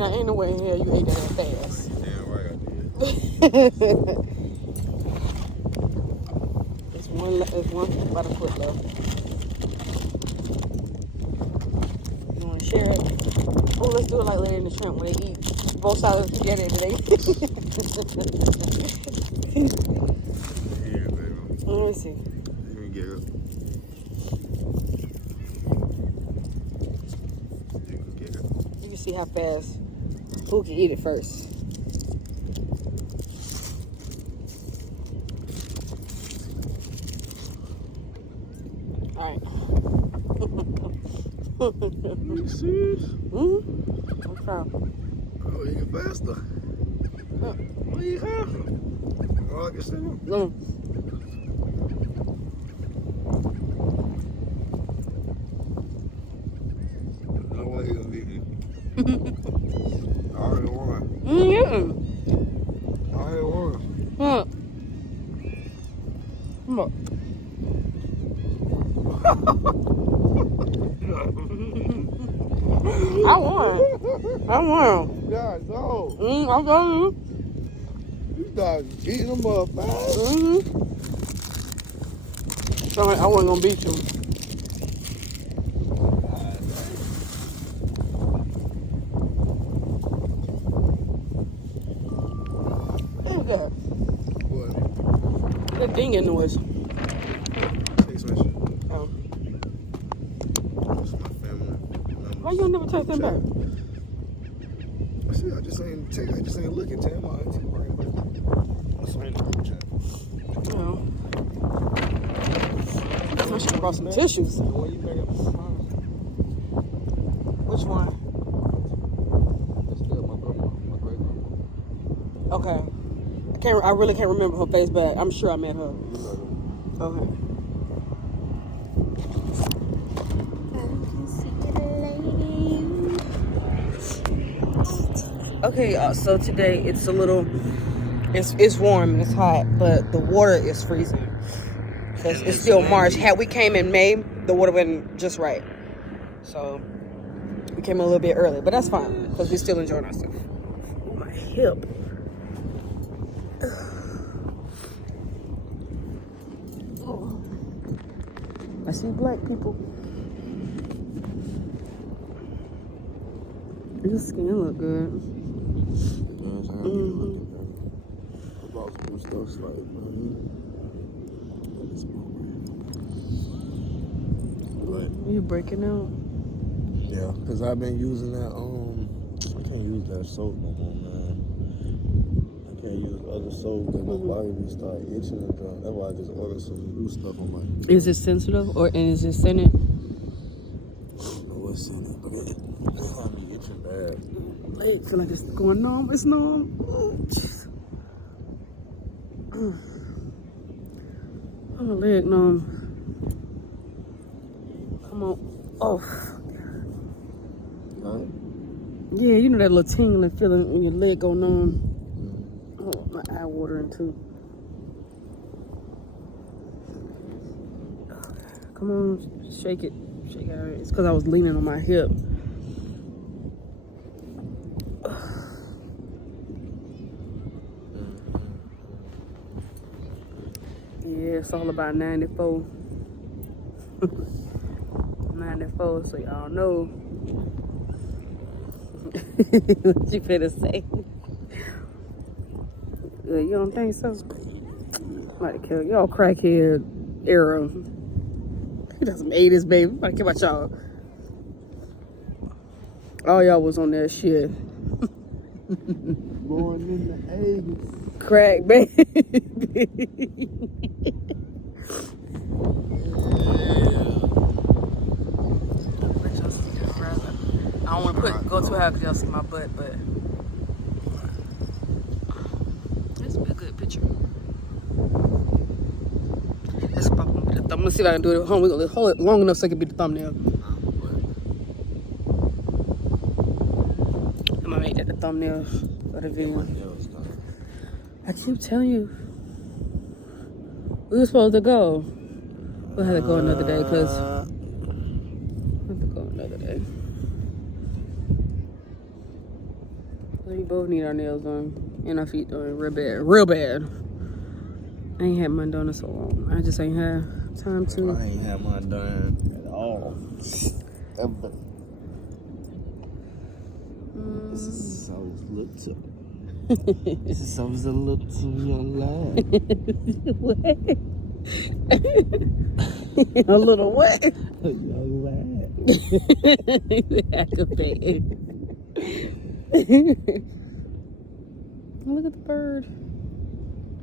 Now, ain't no way in hell you ate that fast. Damn right I did. It's one about a foot left. You want to share it? Oh, let's do it like Larry and the Shrimp when they eat both sides together and they. Here, baby. Let me see. You can get it. You can get it. You can see how fast who can eat it first. All right. You serious? Mm-hmm. Okay. Oh, you get faster. What you have? Oh, I can see him. No way you gonna beat me. I already won. Mm-hmm. I already won. What? Come on. I won. Yeah, no. I got you. You guys beating them up, man. So I wasn't gonna beat you. What is that? What? That dinging noise. Text message. Oh. That's my family. Why you never text them back? See, I just ain't looking. Tell my auntie right back. That's right in the group chat. No. I should have brought some tissues. The one you bring up this time. Which one? That's still my grandma, my great grandma. Okay. I really can't remember her face, but I'm sure I met her. You know them. Okay. Okay, so today it's a little, it's warm and it's hot, but the water is freezing. Because it's still March. Had we came in May, the water went just right. So we came a little bit early, but that's fine because we're still enjoying ourselves. Oh, my hip. Oh. I see black people. Your skin look good. Mm-hmm. I bought some stuff like, You breaking out? yeah, because I've been using that, I can't use that soap no more, man. I can't use other soap because my body be start itching and stuff. That's why I just ordered some new stuff on my. Is it sensitive or is it scented? I don't know what's in it, but it have me itching bad. Leg feel like it's going numb. It's numb. I'm a leg numb. Come on. Oh. Right? Yeah, you know that little tingling feeling when your leg go numb. Oh, my eye watering too. Come on, shake it. Shake it. It's because I was leaning on my hip. Yeah, it's all about 94. 94, so y'all know. What you finna say? You don't think so? Like, y'all crackhead era. He does some 80s, baby. I don't care about y'all. All y'all was on that shit. Born in the 80s. Crack, baby. I don't want to go too high because y'all see my butt, but this would be a good picture. I'm gonna see if I can do it at home. We're gonna hold it long enough so it can be the thumbnail. I'm gonna make that the thumbnail for the video. I keep telling you, we were supposed to go. We'll have to go another day because we'll have to go another day. We both need our nails done and our feet done real bad. Real bad. I ain't had mine done in so long. I just ain't had time to. I ain't had mine done at all. Ever. This is so little. This is so little young lad. What? A little what? A young lad. Aggravated. Look at the bird.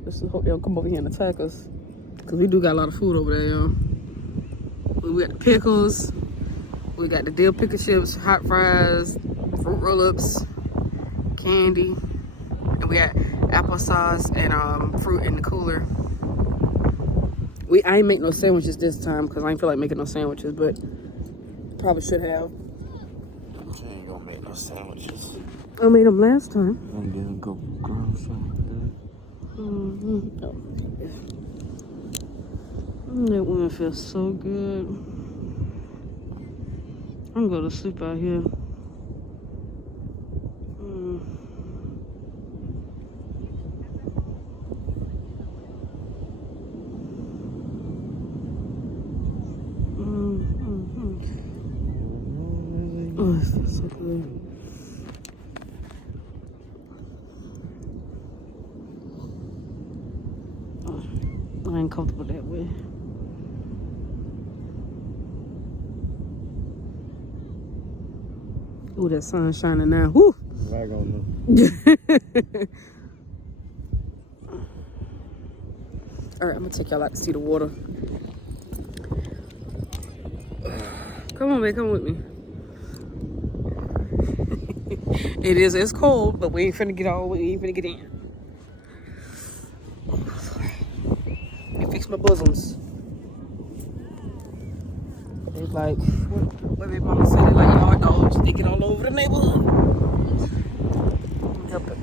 Just hope they don't come over here and attack us. Because we do got a lot of food over there, y'all. We got the pickles. We got the dill pickle chips, hot fries, fruit roll-ups, candy. And we got applesauce and fruit in the cooler. I ain't make no sandwiches this time because I ain't feel like making no sandwiches, but probably should have. She ain't gonna make no sandwiches. I made them last time. I'm gonna go grab something. That woman feels so good. I'm gonna go to sleep out here. Oh, it feels so good. Oh, I ain't comfortable that way. Ooh, that sun's shining now. Woo! Right on them. All right, I'm gonna take y'all out to see the water. Come on, babe, come with me. It's cold, but we ain't finna get in. Let me fix my bosoms. They like, what did mama say? They like yard dogs. They get all over the neighborhood. Help it.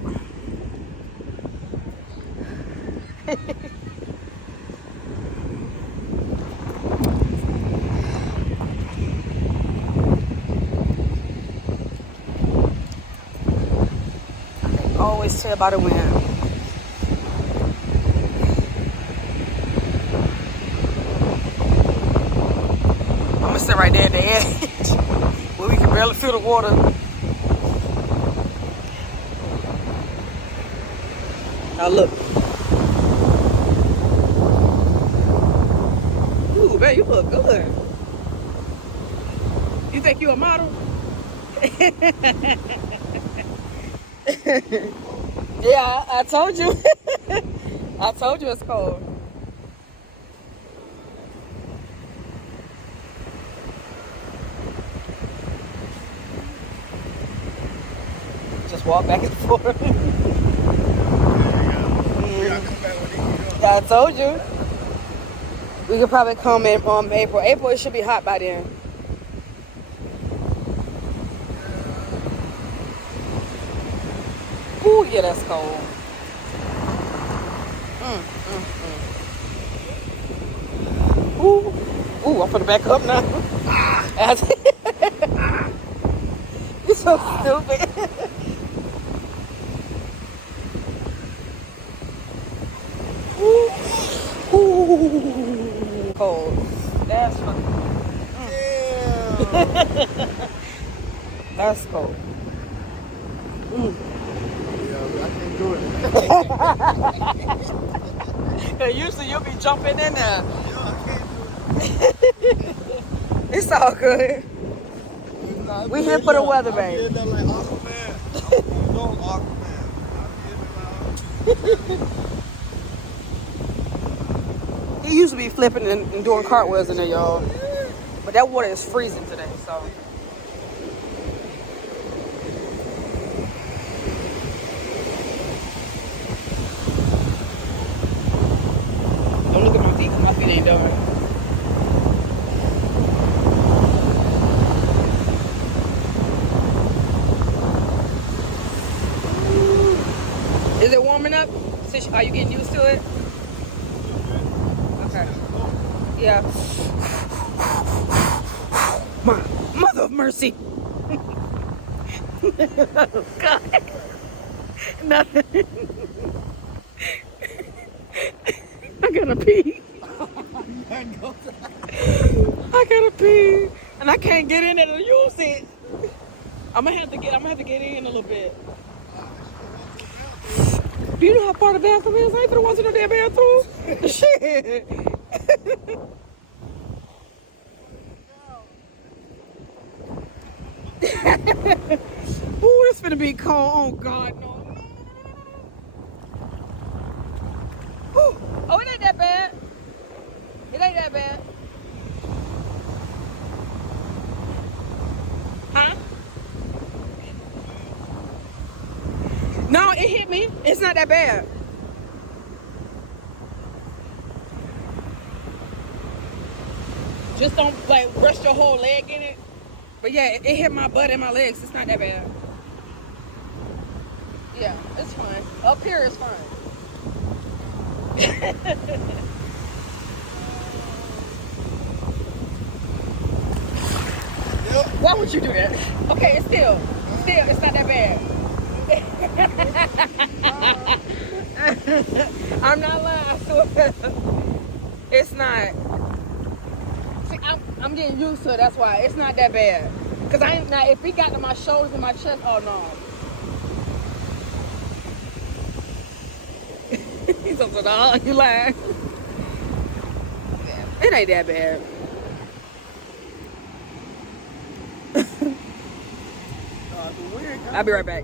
Always tell about the wind. I'm gonna sit right there at the edge where we can barely feel the water. Now look. Ooh, man, you look good. You think you a model? Yeah, I told you. I told you it's cold. Just walk back and forth. I told you. We could probably come in April. April, it should be hot by then. Ooh, yeah, that's cold. Ooh, ooh, I'm gonna back up now. You're so stupid. Ooh, ooh, cold. That's fucking. That's cold. I can't do it. Usually you'll be jumping in there. I can't do it. It's all good. We here for the weather, babe. I'm getting like Aquaman. No, Aquaman. I'm getting He used to be flipping and doing cartwheels in there, y'all. But that water is freezing today, so. Don't look at my feet, 'cause my feet ain't done. Is it warming up? Are you getting used to it? Okay. Yeah. Mother of mercy. Oh, God. Nothing. I gotta pee. I gotta pee. And I can't get in there to use it. I'm gonna have to get in a little bit. Do you know how far the bathroom is? I ain't finna watch no damn bathroom. Shit. Ooh, this finna be cold. Oh God, no. Ooh. Oh, it ain't that bad. It ain't that bad. Huh? No, it hit me. It's not that bad. Just don't like rest your whole leg in it. But yeah, it hit my butt and my legs. It's not that bad. Yeah, it's fine. Up here it's fine. Why would you do that? Okay, it's still, it's not that bad. I'm not lying. I swear. It's not. See, I'm getting used to it. That's why it's not that bad. Cause I ain't now. If it got to my shoulders and my chest, oh no. He's up to the hug. You lying? It ain't that bad. I'll be right back.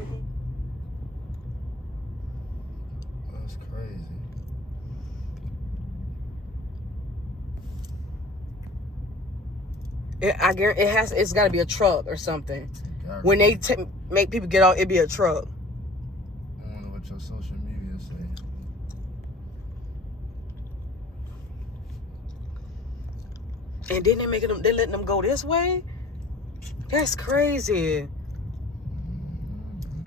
That's crazy. I guarantee it's got to be a truck or something. When they make people get out, it be a truck. I wonder what your social media say. And then they letting them go this way? That's crazy.